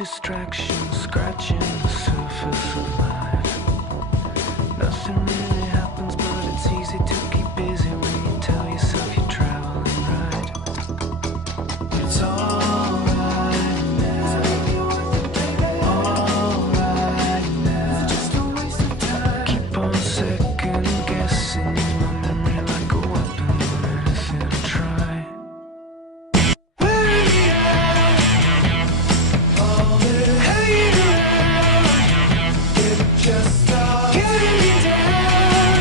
distractions, scratching the surface of life. Nothing really happens, but it's easy to keep busy when you tell yourself you're traveling right. It's alright now, alright now. Just a waste of time. Keep on second guessing my memory like a weapon, anything to try. Just stop getting me down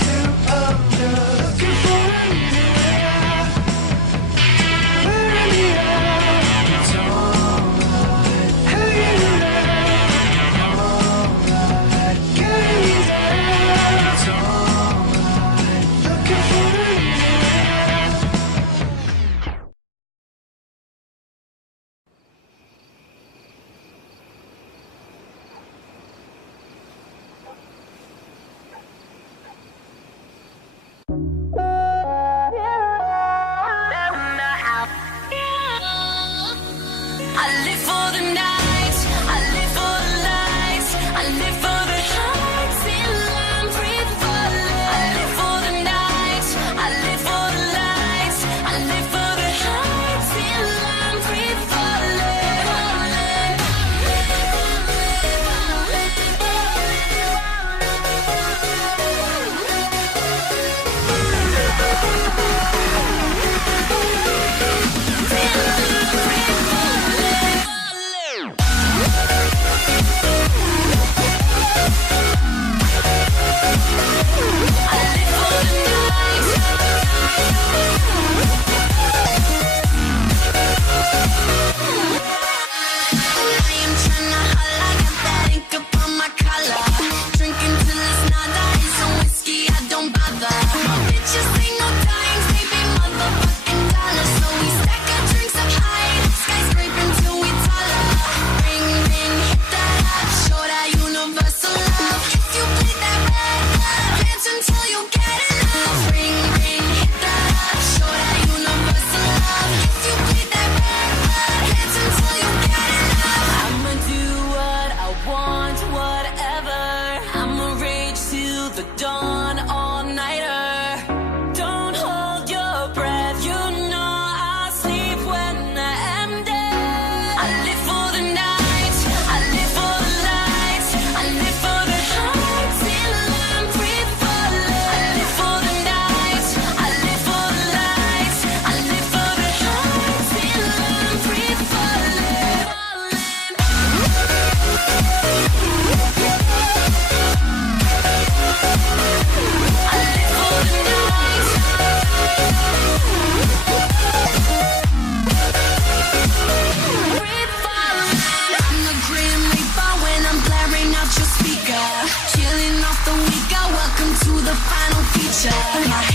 to under, looking for an idea. Wearing me out, it's alright. Hanging around, alright. Getting me down, it's alright. Looking for an idea. I live for the nights, I live for the lights, I live for the heights till I'm free falling. I live for the nights, I live for the lights, I live for the heights till I'm free the dawn, all-nighter. Don't hold your breath, you know I'll sleep when I am dead. I live for the nights, I live for the lights, I live for the heights till I'm free falling. I live for the nights, I live for the lights, I live for the heights till I'm free falling. Killing off the weaker, welcome to the final feature.